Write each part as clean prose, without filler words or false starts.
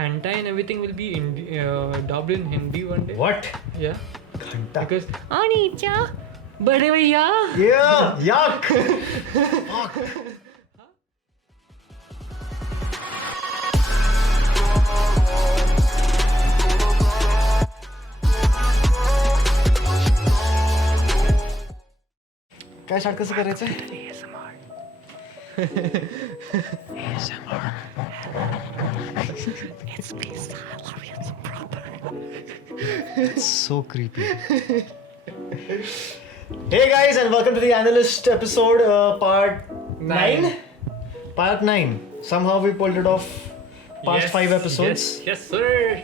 hentai and everything will be dubbed in Hindi one day. What? Yeah. Ghanta. Because Ani-cha, bade bhaiya. Yeah, yuck. Fuck. काय start कसं करायचं? ASMR. It's freestyle, it's proper. It's so creepy. Hey guys, and welcome to the Analyst episode, part 9. Part 9. Somehow we pulled it off past 5 episodes. Yes, sir.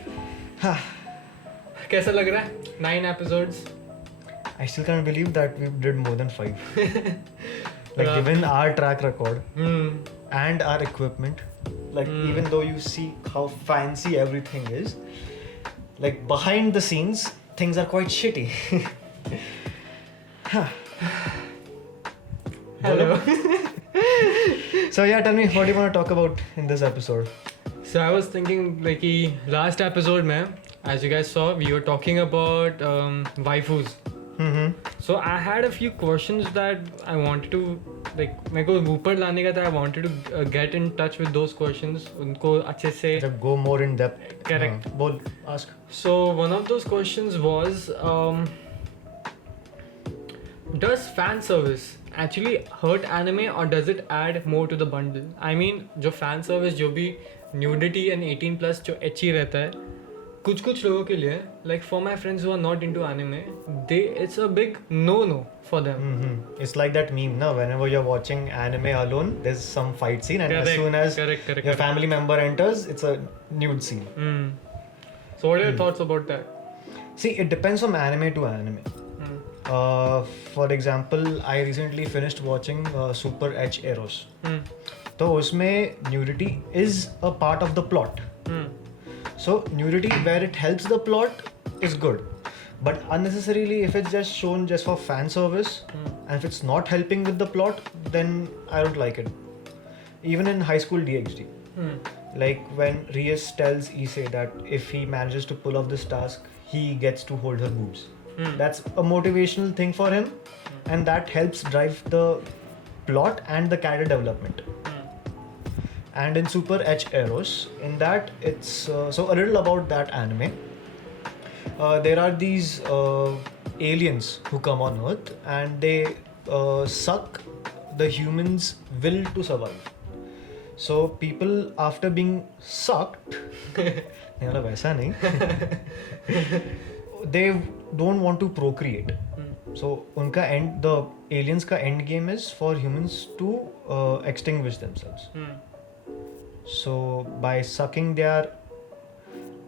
कैसा लग रहा है? 9 episodes. I still can't believe that we did more than 5. Like given our track record and our equipment, like even though you see how fancy everything is, like behind the scenes things are quite shitty. Hello. So yeah, tell me, what do you want to talk about in this episode? So I was thinking, like, last episode, man, as you guys saw, we were talking about waifus. So I had a few questions that I wanted to, like, मेरे को ऊपर लाने का था. I wanted to get in touch with those questions. उनको अच्छे से. Go more in depth. Correct. Bol, ask. So one of those questions was, does fan service actually hurt anime or does it add more to the bundle? I mean, जो fan service जो भी nudity and 18 plus जो ecchi रहता है, कुछ लोगों के लिए, like for my friends who are not into anime, it's a big no for them. It's like that meme, no? Whenever you're watching anime alone, there's some fight scene, and as soon as your family member enters, it's a nude scene. So what are your thoughts about that? See, it depends from anime to anime. For example, I recently finished watching Super Hxeros. So उसमें nudity is a part of the plot. So nudity where it helps the plot is good, but unnecessarily if it's just shown just for fan service and if it's not helping with the plot, then I don't like it. Even in High School DxD, like when Rias tells Issei that if he manages to pull off this task, he gets to hold her boobs. That's a motivational thing for him, and that helps drive the plot and the character development. And in Super Hxeros, in that it's so a little about that anime. There are these aliens who come on Earth and they suck the humans' will to survive. So people after being sucked, they don't want to procreate. So the aliens' ka end game is for humans to extinguish themselves. So by sucking their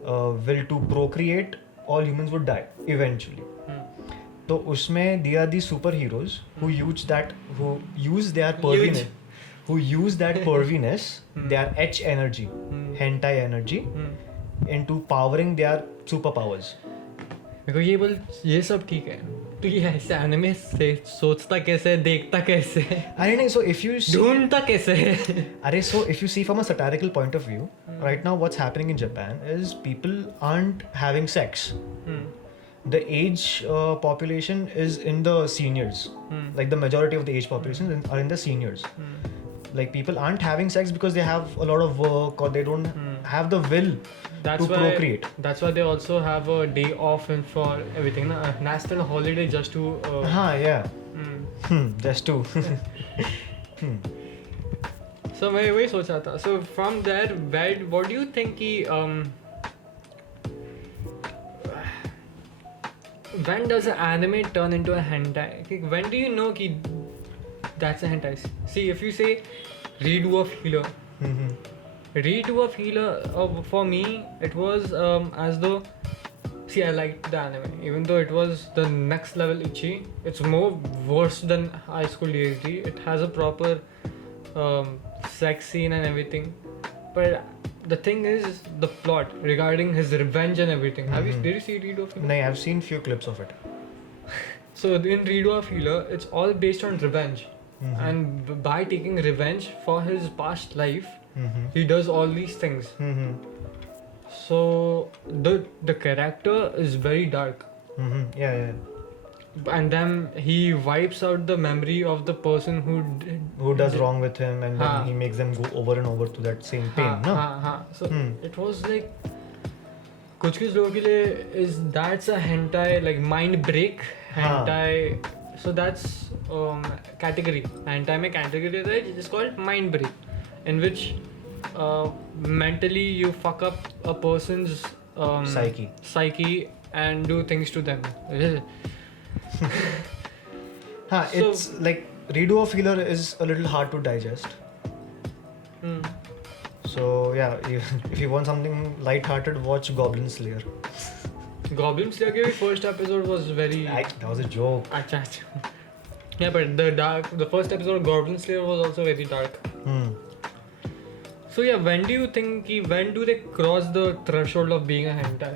will to procreate, all humans would die eventually. So usme there are these superheroes who use their perviness, their H energy, hentai energy, into powering their superpowers. देखो ये सब ठीक है, तो ये ऐसे anime से सोचता कैसे, देखता कैसे, अरे नहीं, so if you see, ढूंढता कैसे अरे so if you see from a satirical point of view, right now what's happening in Japan is people aren't having sex. The age population is in the seniors, like the majority of the age population are in the seniors. Like people aren't having sex because they have a lot of work or they don't have the will to procreate. That's why they also have a day off and for everything, a national holiday just to just to So मैं वही सोच रहा था. So from there, what do you think when does an anime turn into a hentai? When do you know that's a hentai? See, if you say redo of healer, redo of healer, for me it was as though, see, I liked the anime even though it was the next level itchy. It's more worse than High School DxD. It has a proper sex scene and everything, but the thing is the plot regarding his revenge and everything. Did you see Redo of Healer? No, I've seen few clips of it. So in Redo of Healer, it's all based on revenge. And by taking revenge for his past life, he does all these things. So the character is very dark, Yeah. and then he wipes out the memory of the person Who does wrong with him, and then हाँ. he makes them go over and over to that same pain, no? हाँ. So Hmm. it was like कुछ लोगों के लिए is that's a hentai like mind break hentai. So that's category. Hentai में category है it's called mind break, in which mentally you fuck up a person's psyche and do things to them. It's like redo of healer is a little hard to digest. So yeah, if you want something light-hearted, watch Goblin Slayer. Goblin Slayer के first episode was very. That was a joke. अच्छा. Yeah, but the first episode of Goblin Slayer was also very dark. So yeah, when do you think when do they cross the threshold of being a hentai?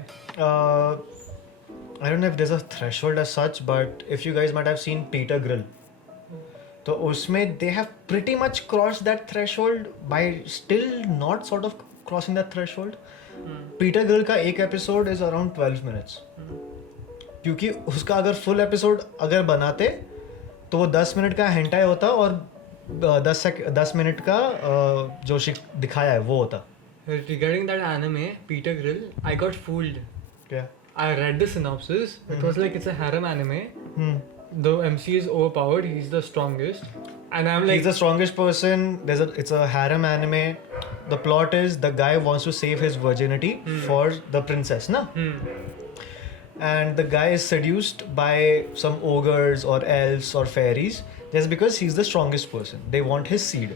I don't know if there's a threshold as such, but if you guys might have seen Peter Grill, तो उसमें they have pretty much crossed that threshold by still not sort of crossing that threshold. Peter Grill का एक episode is around 12 minutes. क्योंकि उसका अगर full episode अगर बनाते तो वो 10 मिनट का hentai होता और 10 मिनट का जो दिखाया है वो होता. Regarding that anime, Peter Grill, I got fooled. क्या? I read the synopsis. It was like it's a harem anime. The MC is overpowered. He's the strongest, and I'm like, he's the strongest person. It's a harem anime. The plot is the guy wants to save his virginity for the princess, na? And the guy is seduced by some ogres or elves or fairies just because he's the strongest person. They want his seed.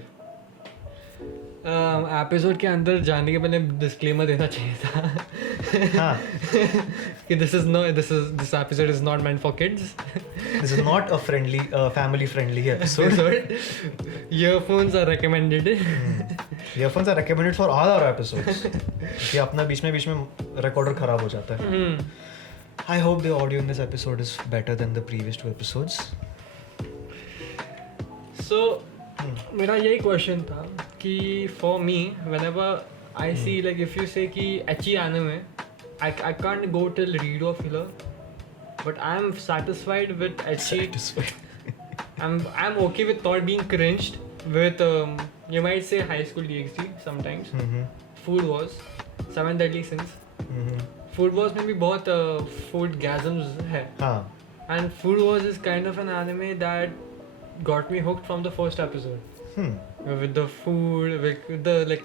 Episode के अंदर जाने के पहले disclaimer देना चाहिए था कि this episode is not meant for kids. This is not a friendly family friendly episode. Earphones are recommended. Earphones are recommended for all our episodes. कि अपना बीच में recorder खराब हो जाता है. I hope the audio in this episode is better than the previous 2 episodes. So मेरा यही question था कि for me whenever I see like if you say कि ecchi anime I can't go till read or filler, but I'm satisfied with ecchi. I'm okay with not being cringed with you might say high school DxD sometimes. Food Wars, 7 Deadly Sins. Food Wars में भी बहुत food gasms है. And Food Wars is kind of an anime that got me hooked from the first episode. With the food, with the like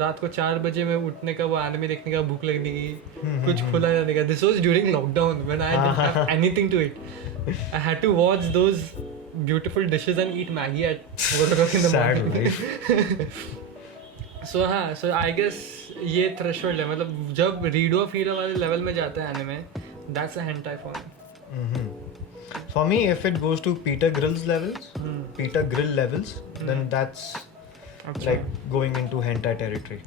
रात को 4 बजे में उठने का वो anime देखने का भूख लगने की कुछ खुला जाने का. This was during lockdown when I didn't have anything to eat. I had to watch those beautiful dishes and eat Maggie at 4 o'clock in the morning. So I guess ये threshold है, मतलब जब read or feel वाले level में जाता है anime, that's a hentai for me. For me, if it goes to Peter Grill's levels, then that's like going into hentai territory.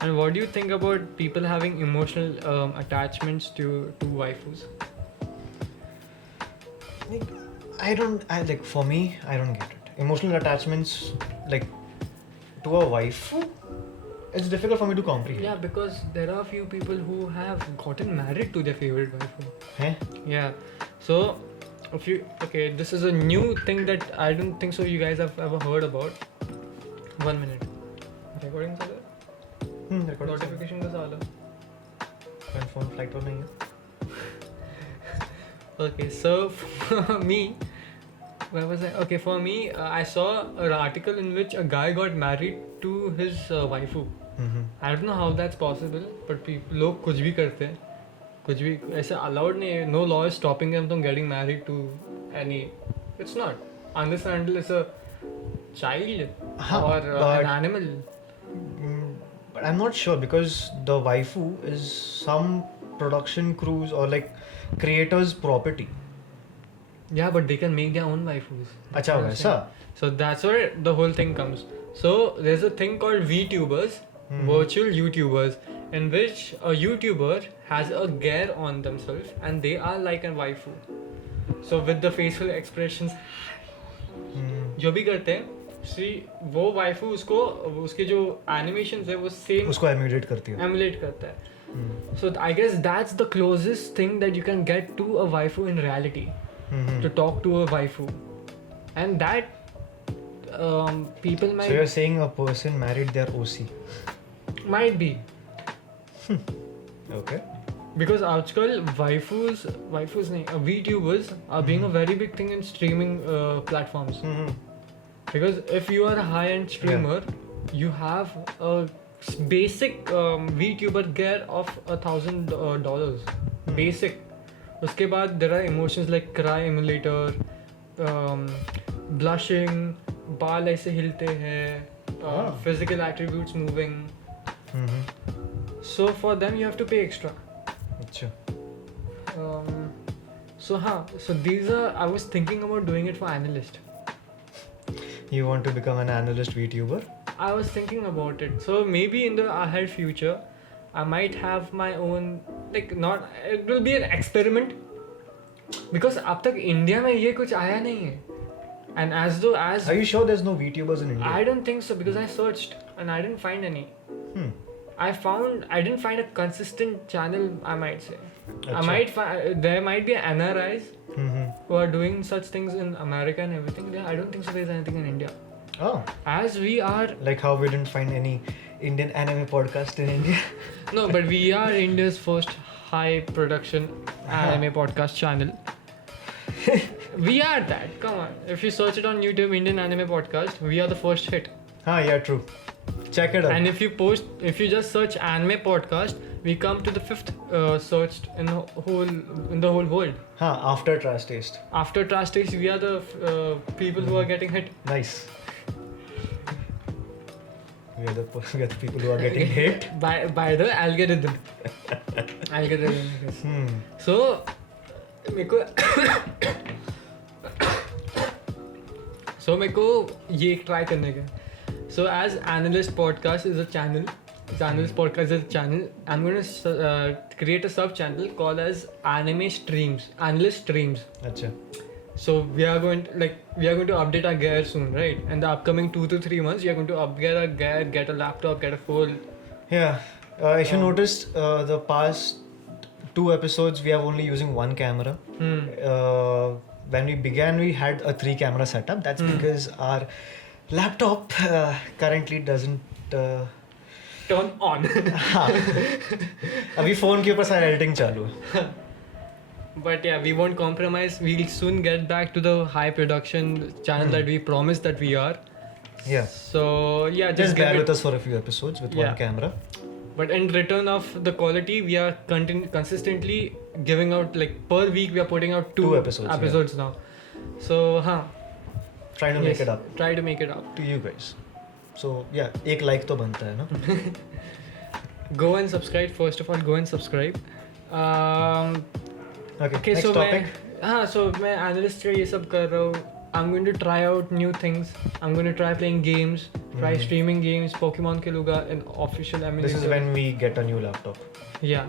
And what do you think about people having emotional attachments to waifus? For me, I don't get it. Emotional attachments like to a waifu, it's difficult for me to comprehend. Yeah, because there are few people who have gotten married to their favorite waifu. Hey? Yeah. So this is a new thing that I don't think so you guys have ever heard about. 1 minute. Recording चल रहा है? Notification का साला. मेरा phone flight तो नहीं है. Okay, so for me, where was I? Okay, for me, I saw an article in which a guy got married to his waifu. I don't know how that's possible, but लोग कुछ भी करते हैं. कुछ भी ऐसे allowed नहीं है. No law is stopping them from getting married to any. It's not. Unless and until it's a child or an animal. But I'm not sure because the waifu is some production crews or like creators' property. Yeah, but they can make their own waifus. अच्छा वैसा. So that's where the whole thing comes. So there's a thing called VTubers, virtual YouTubers, in which a YouTuber has a gear on themselves and they are like a waifu. So with the facial expressions, जो भी करते हैं, see वो waifu उसको उसके जो animations है वो same उसको emulate करती है. Emulate करता है. So I guess that's the closest thing that you can get to a waifu in reality. To talk to a waifu. And that people might... So you're saying a person married their OC? Might be. Okay. Because आजकल waifus नहीं, VTubers are being a very big thing in streaming platforms. Because if you are a high-end streamer, you have a basic VTuber gear of $1,000. Basic. उसके बाद there are emotions like cry emulator, blushing, बाल ऐसे हिलते हैं, physical attributes moving. So for them you have to pay extra. Achha. So these are, I was thinking about doing it for Ani-Lyst. You want to become an analyst VTuber? I was thinking about it. So maybe in the ahead future, I might have my own, like not, it will be an experiment. Because अब तक India में ये कुछ आया नहीं है. And as Are you sure there's no VTubers in India? I don't think so because I searched and I didn't find any. I didn't find a consistent channel, I might say. I might find, there might be NRIs who are doing such things in America and everything. I don't think so there's anything in India. Oh. As we are... Like how we didn't find any Indian anime podcast in India. No, but we are India's first high production anime podcast channel. We are that. Come on. If you search it on YouTube, Indian anime podcast, we are the first hit. Yeah, true. Check it out. And if you just search anime podcast, we come to the 5th searched in the whole world. After Trash Taste. After Trash Taste, we are the people who are getting hit. Nice. We are the people who are getting hit by the algorithm. Yes. So, मेरे को ये try करने का. So as Anilyst podcast is a channel, Anilyst podcast is a channel, I'm going to create a sub channel called as Anime Streams, Anilyst Streams. Achha. So we are going to update our gear soon, right? In the upcoming 2 to 3 months, we are going to upgrade our gear, get a laptop, get a phone. Yeah. If you noticed, the past 2 episodes we are only using one camera. When we began, we had a 3-camera setup. That's because our laptop currently doesn't turn on. अभी phone के ऊपर सारा editing चालू है. But yeah, we won't compromise. We'll soon get back to the high production channel that we promised that we are. Yeah. So yeah, just bear with us for a few episodes with one camera. But in return of the quality, we are consistently giving out, like per week we are putting out 2 episodes now. So trying to make it up. Try to make it up to you guys. So yeah, एक like तो बनता है ना. Go and subscribe. First of all, go and subscribe. Okay, next topic. So मैं Anilyst का ये सब कर रहा हूँ. I'm going to try out new things. I'm going to try playing games, try streaming games. Pokemon खेलूँगा in official emulator. This is when we get a new laptop. Yeah.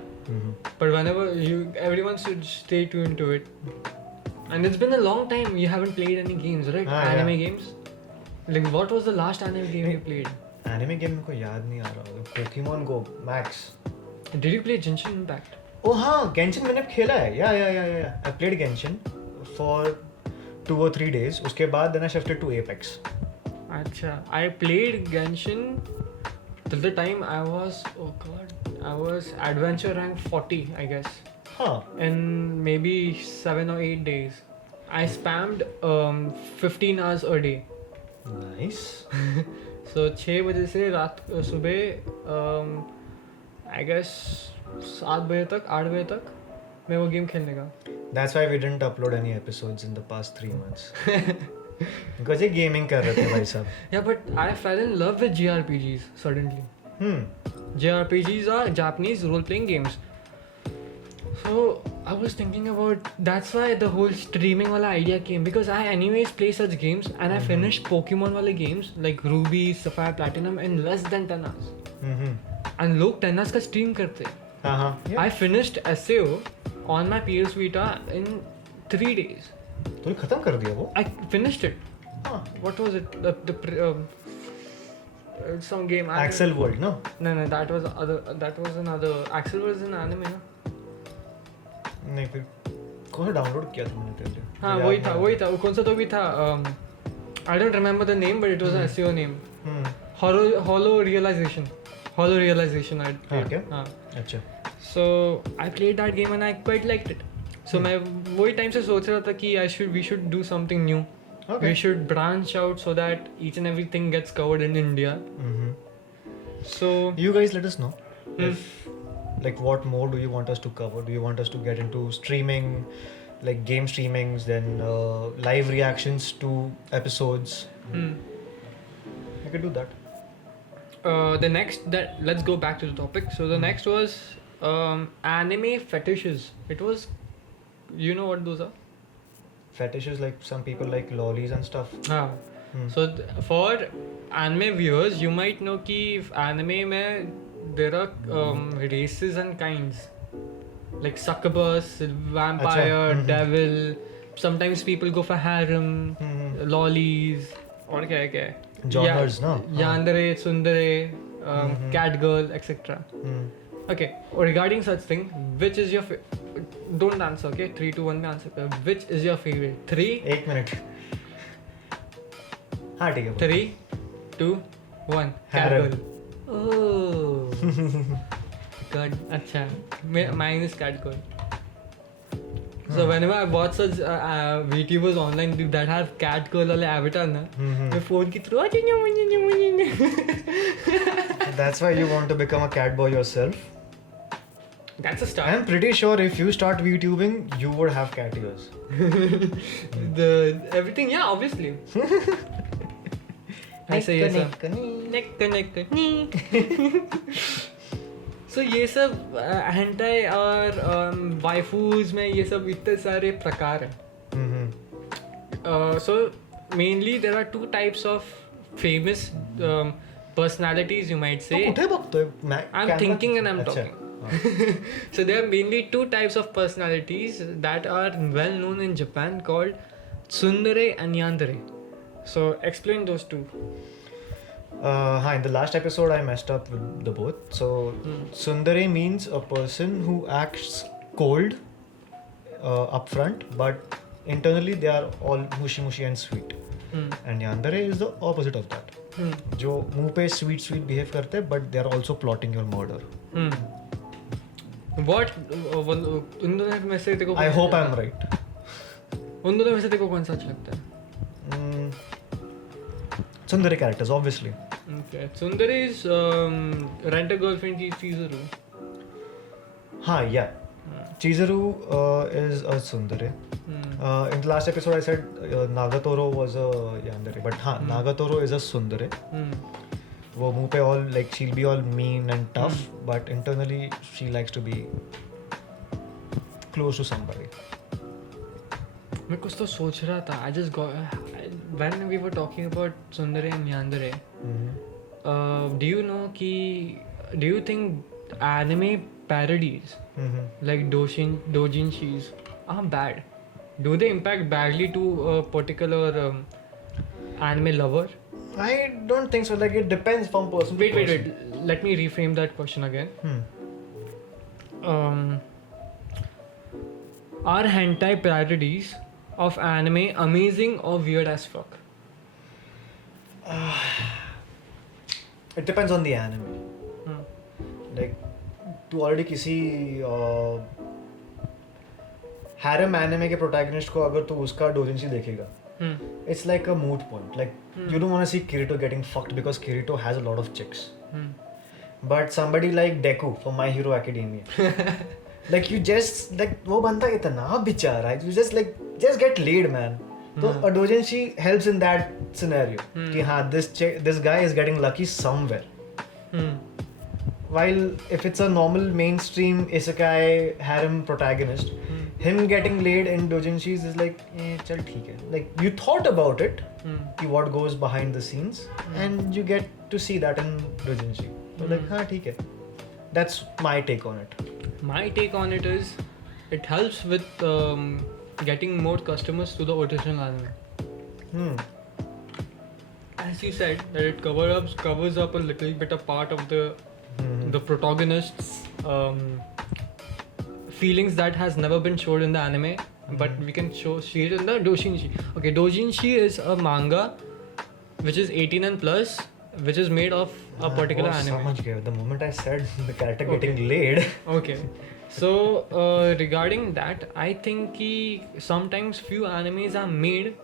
But whenever everyone should stay tuned to it. And it's been a long time you haven't played any games, right? Anime games. Like what was the last anime game you played? Anime game को याद नहीं आ रहा. Pokemon Go Max. Did you play Genshin Impact? Oh हाँ, Genshin मैंने खेला है. Yeah. I played Genshin for 2 or 3 days. उसके बाद then I shifted to Apex. अच्छा, I played Genshin till the time I was adventure rank 40, I guess. In maybe 7 or 8 days. I spammed 15 hours a day. Nice. So 6 बजे से रात सुबह I guess 7 बजे तक 8 बजे तक मैं वो गेम खेलने का. That's why we didn't upload any episodes in the past 3 months. Because ये gaming कर रहे थे भाई साहब. Yeah, but I fell in love with JRPGs suddenly. JRPGs are Japanese role-playing games. So I was thinking about, that's why the whole streaming wala idea came, because I anyways play such games and I finished Pokemon wale games like Ruby, Sapphire, Platinum in less than 10 hours. And लोग 10 hours का stream करते. I finished SAO on my PS Vita in 3 days. तूने खत्म कर दिया वो? I finished it. What was it? some game. Axel World, no? No, that was another. Axel was an anime, ना? नहीं फिर कौन सा डाउनलोड किया था मैंने तेरे लिए? हाँ वही था कौन सा तो भी था. I don't remember the name, but it was an SEO name. Hollow Realization. I played. Okay. हाँ. अच्छा. So I played that game and I quite liked it. So मैं वही टाइम से सोच रहा था कि we should do something new. Okay. We should branch out so that each and everything gets covered in India. So You guys let us know. If, like what more do you want us to cover? Do you want us to get into streaming, like game streamings, then live reactions to episodes? I could do that. Let's go back to the topic. So the next was anime fetishes. It was, you know what those are? Fetishes, like some people like lollies and stuff. So for anime viewers, you might know कि anime में there are races and kinds, like succubus, vampire, devil. Sometimes people go for harem, lollies, और क्या है? Genres, no? Yandere, tsundere, cat girl, etc. Okay. Regarding such thing, which is your don't answer, okay? 3, 2, 1 में answer. Which is your favorite? 3. 1 minute. हाँ ठीक है. 3, 2, 1. Cat girl. Oh. God. अच्छा. Mine is cat girl. So whenever I watch such VTubers online that have cat girl वाले avatar ना, मैं phone की through. That's why you want to become a cat boy yourself. That's a start. I'm pretty sure if you start VTubing, you would have cat ears. Everything, yeah, obviously. ऐसे ये सब. So ये सब hentai और waifus में ये सब इतने सारे प्रकार हैं. So mainly there are 2 types of famous personalities, you might say. I'm thinking and I'm talking. So there are mainly 2 types of personalities that are well known in Japan called tsundere and yandere. So explain those 2. In the last episode I messed up with the both. So tsundere means a person who acts cold upfront, but internally they are all mushy and sweet. And yandere is the opposite of that. जो मुंह पे sweet behave करते हैं, but they are also plotting your murder. What उन दोनों में से तेरे को I hope I'm right. उन दोनों में से तेरे को कौन सा अच्छा लगता है? Tsundere characters, obviously. Okay. Tsundere is Rent a Girlfriend की Chizuru. Yeah. Chizuru is a tsundere. In the last episode I said Nagatoro was a yandere, but Nagatoro is a tsundere. वो मुंह पे all like she'll be all mean and tough, but internally she likes to be close to somebody. मैं कुछ तो सोच रहा था. I just got when we were talking about tsundere and yandere. Do you think anime parodies like doujinshis are bad? Do they impact badly to a particular anime lover? I don't think so. Like it depends from person to person. Wait. Let me reframe that question again. Are hentai parodies of anime amazing or weird as fuck? It depends on the anime. Like तू already किसी harem anime के protagonist को अगर तू उसका doujinshi देखेगा, it's like a moot point. Like you don't want to see Kirito getting fucked because Kirito has a lot of chicks. But somebody like Deku from My Hero Academia, like you just like वो बंदा इतना बेचारा है, you just get laid, man. So a doujinshi helps in that scenario. कि हाँ this guy is getting lucky somewhere. While if it's a normal mainstream isekai harem protagonist, him getting laid in doujinshis is like, चल ठीक है. Like you thought about it, what goes behind the scenes, and you get to see that in doujinshi. So like, हाँ ठीक है. That's my take on it. My take on it is, it helps with getting more customers to the original anime. as you said, that it covers up a little bit a part of the protagonist's feelings that has never been showed in the anime, but we can see it in the doujinshi. Okay, doujinshi is a manga which is 18 and plus, which is made of a particular anime. The moment I said the character getting laid. Okay. So regarding that, I think sometimes few animes are made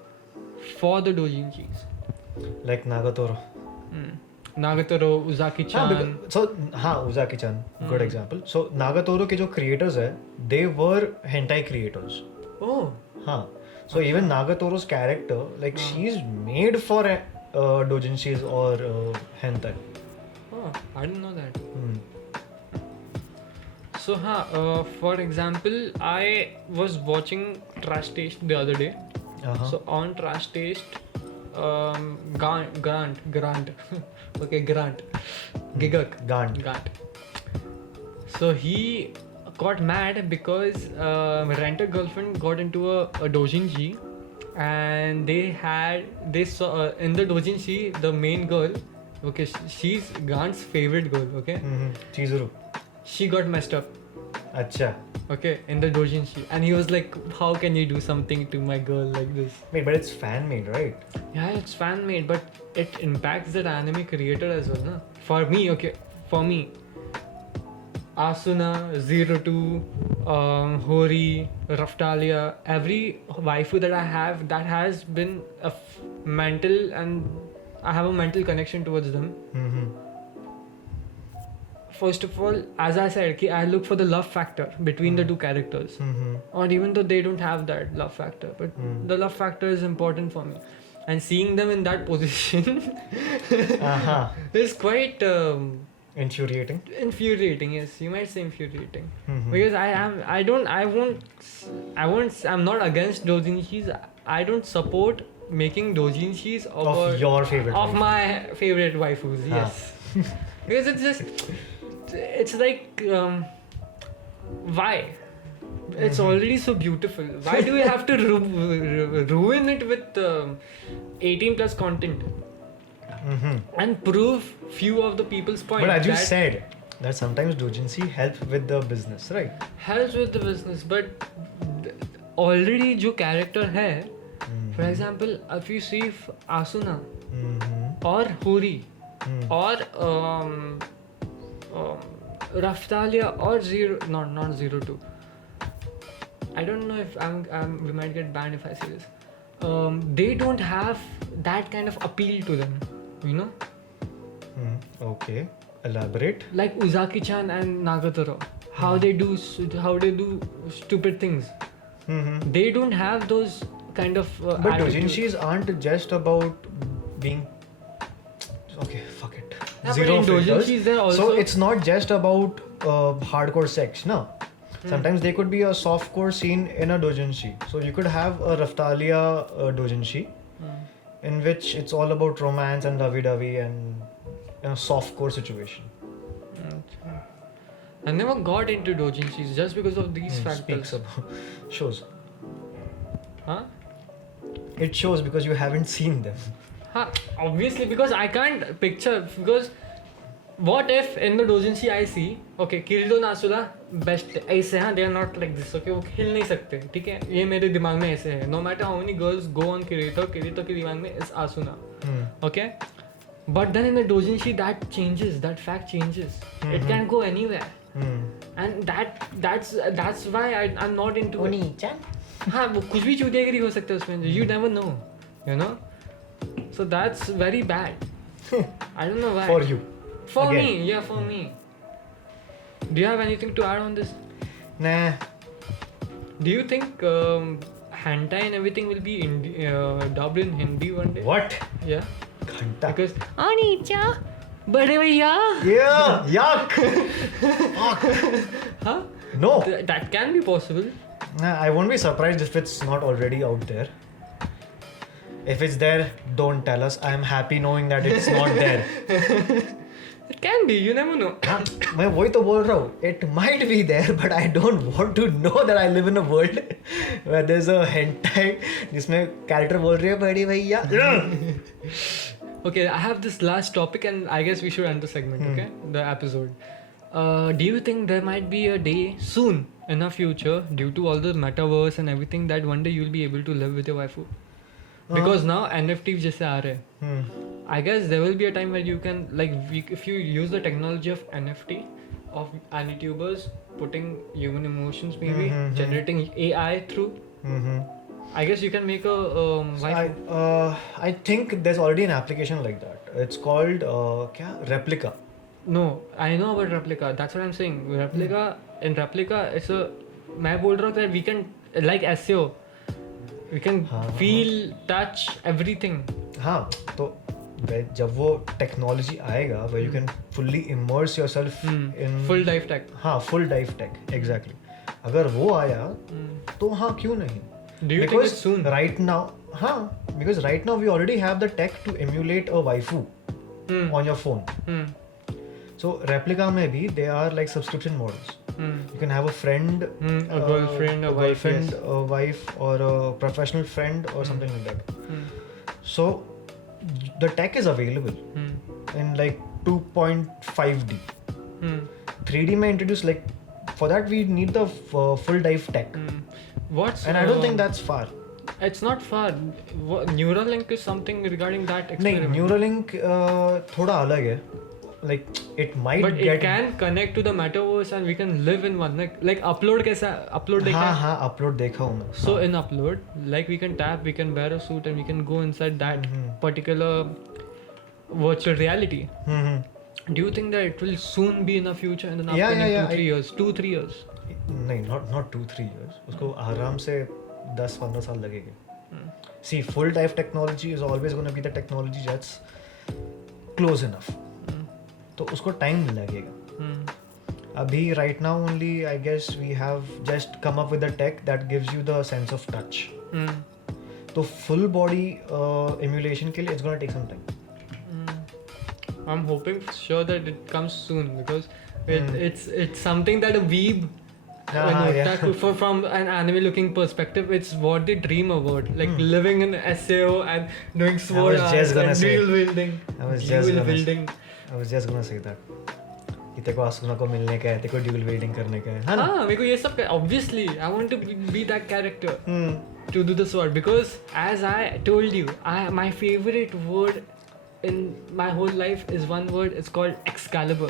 for the doujinshis. Like Nagatoro. Nagatoro, Uzaki-chan. Uzaki-chan, good example. So Nagatoro के जो creators है, they were hentai creators. Oh. So even Nagatoro's character, like she's made for doujinshis or hentai. Oh, I didn't know that. So for example, I was watching Trash Taste the other day. So on Trash Taste, Grant. Okay, Grant. Gigak. Gant. So he got mad because Rent-A-Girlfriend got into a doujinshi, and they saw in the doujinshi the main girl. Okay, she's Gant's favorite girl. Okay. Chizuru. She got messed up. Acha. Okay, in the doujinshi, and he was like, "How can you do something to my girl like this?" Wait, but it's fan made, right? Yeah, it's fan made, but it impacts that anime creator as well, na? For me, Asuna, 02, Hori, Raftalia, every waifu that I have, that has been a mental, and I have a mental connection towards them. First of all, as I said, I look for the love factor between the two characters. Or even though they don't have that love factor, but the love factor is important for me. And seeing them in that position is quite infuriating. Infuriating, yes, you might say infuriating. Because I'm not against doujinshis. I don't support making doujinshis of your favorite of my favorite waifus. Yes. Because it's like why? It's already so beautiful. Why do we have to ruin it with 18 plus content and prove few of the people's point? But as you said, that sometimes doujinshi helps with the business, right? Helps with the business, but already जो character है, for example, if you see Asuna or Hori or Raftalia or not 02. I don't know if we might get banned if I say this. They don't have that kind of appeal to them, you know? Okay, elaborate. Like Uzaki-chan and Nagatoro, how they do stupid things. They don't have those kind of. But doujinshis aren't just about being. Okay, fuck it. Zero filters. So it's not just about hardcore sex, no? Sometimes there could be a softcore scene in a doujinshi. So you could have a Raftalia doujinshi in which it's all about romance and lovey-dovey and a softcore situation. Okay. I never got into doujinshis just because of these factors. Speaks about shows. Huh? It shows because you haven't seen them. Obviously, because I can't picture. Because what if in the doujinshi I see, okay, Kirito and Asuna best ऐसे हैं, they are not like this. Okay, वो खेल नहीं सकते, ठीक है? ये मेरे दिमाग में ऐसे है. No matter how many girls go on Kirito के दिमाग में is Asuna. Okay, but then in the doujinshi that changes. That fact changes. It can go anywhere. And that's why I'm not into Oni-chan. हाँ, वो कुछ भी चूतियागिरी हो सकता है उसमें. You never know, you know. So that's very bad. I don't know why. For you. For me, yeah, for me. Do you have anything to add on this? Nah. Do you think hentai and everything will be dubbed in Hindi one day? What? Yeah. Ghanta. Because Ani-cha, bade bhaiya. Yeah, yuck. Huh? No. That can be possible. Nah, I won't be surprised if it's not already out there. If it's there, don't tell us. I'm happy knowing that it's not there. It can be, you never know. मैं वही तो बोल रहा हूँ. It might be there, but I don't want to know that I live in a world where there's a hentai जिसमें character बोल रही है बड़ी भैया. Okay, I have this last topic, and I guess we should end the segment. Okay, the episode. Do you think there might be a day soon in the future, due to all the metaverse and everything, that one day you'll be able to live with your waifu? Because now NFT जैसे आ रहे हैं, I guess there will be a time where you can if you use the technology of NFT of Anitubers putting human emotions, maybe generating AI through. I guess you can make a waifu. I think there's already an application like that. It's called Replica. No, I know about Replica. That's what I'm saying. In Replica, it's a. मैं बोल रहा हूँ that we can like SEO. We can feel, touch everything. हाँ, तो जब वो technology आएगा, where you can fully immerse yourself in full dive tech. हाँ, full dive tech, exactly. अगर वो आया, तो हाँ क्यों नहीं? Do you think it's soon? Right now, हाँ, because right now we already have the tech to emulate a waifu on your phone. So Replica में भी they are like subscription models. You can have a friend, a girlfriend, a wife, yes. a wife, or a professional friend, or something like that. So the tech is available in like 2.5D. 3D may introduce like for that we need the full dive tech. And I don't think that's far. It's not far. Neuralink is something regarding that experiment. नहीं, Neuralink थोड़ा अलग है. Like it might but get. It can connect to the metaverse and we can live in one. Like upload कैसा? Upload देखा? हाँ, upload देखा हूँ मैं. So in upload, like we can tap, we can wear a suit, and we can go inside that particular virtual reality. Do you think that it will soon be in the future in the upcoming 2-3 years? 2-3 years? नहीं, not 2-3 years. उसको आराम से 10-15 साल लगेंगे. See, full dive technology is always going to be the technology that's close enough. तो उसको time लगेगा. अभी right now only I guess we have just come up with a tech that gives you the sense of touch. तो full body emulation के लिए it's going to take some time. I'm hoping sure that it comes soon because it's something that a weeb from an anime looking perspective, it's what they dream about, like living in SEO and doing sword arts and dual wielding. I was just gonna say that. कि तेरे को आसुना को मिलने का है, तेरे को dual welding करने का है, है ना? हाँ, मेरे को ये सब obviously I want to be that character to do the sword because as I told you, my favorite word in my whole life is one word. It's called Excalibur.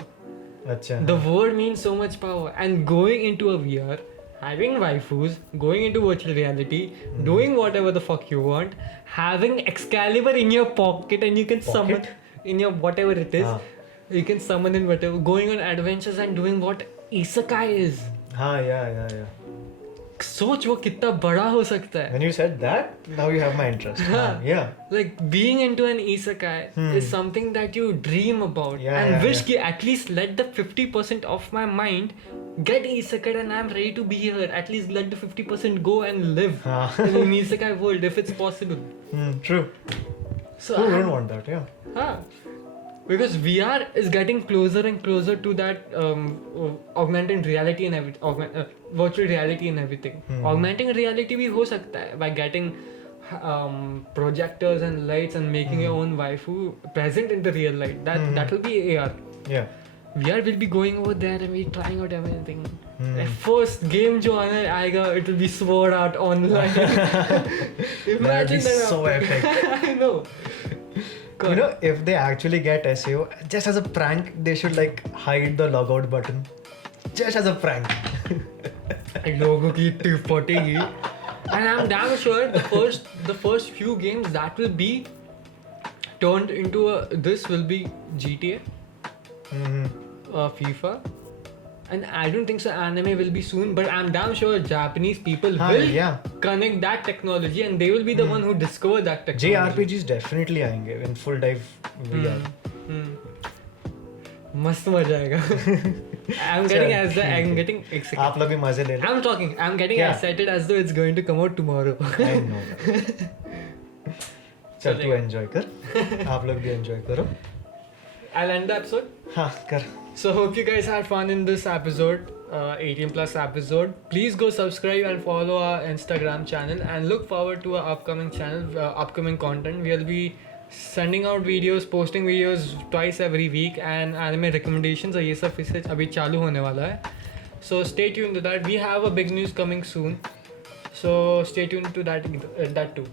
अच्छा. The word means so much power, and going into a VR, having waifus, going into virtual reality, doing whatever the fuck you want, having Excalibur in your pocket, and you can summon in your whatever it is. You can summon in whatever, going on adventures and doing what isekai is. हाँ, yeah. सोच वो कितना बड़ा हो सकता है. When you said that, now you have my interest. Yeah. Like being into an isekai is something that you dream about and wish कि at least let the 50% of my mind get isekai and I'm ready to be here. At least let the 50% go and live in an isekai world if it's possible. True. So who wouldn't want that? Yeah. Because VR is getting closer and closer to that augmented reality and everything, virtual reality and everything. Augmenting reality भी हो सकता है by getting projectors and lights and making your own waifu present in the real light. That will be AR. Yeah. VR will be going over there and be trying out everything. The first game जो आएगा, it will be Sword Art Online. Imagine that. So epic. I know. God. You know, if they actually get SEO, just as a prank, they should like hide the logout button. Just as a prank. लोगों की tip फटेगी. And I'm damn sure the first few games that will be turned into this will be GTA, FIFA, and I don't think so anime will be soon, but I'm damn sure Japanese people will connect that technology and they will be the one who discover that technology. JRPGs definitely आएंगे in full dive VR. मस्त मजा आएगा. I'm getting excited. आप लोग भी मजे ले लो. I'm getting excited as though it's going to come out tomorrow. I know that. चल तू enjoy कर. आप लोग भी enjoy करो. I'll end the episode. हाँ कर. So hope you guys had fun in this episode, 18 plus episode. Please go subscribe and follow our Instagram channel and look forward to our upcoming channel, upcoming content. We'll be sending out videos, posting videos twice every week, and anime recommendations. ये सब फिर से अभी चालू होने वाला है. So stay tuned to that. We have a big news coming soon. So stay tuned to that too.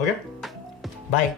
Okay. Bye.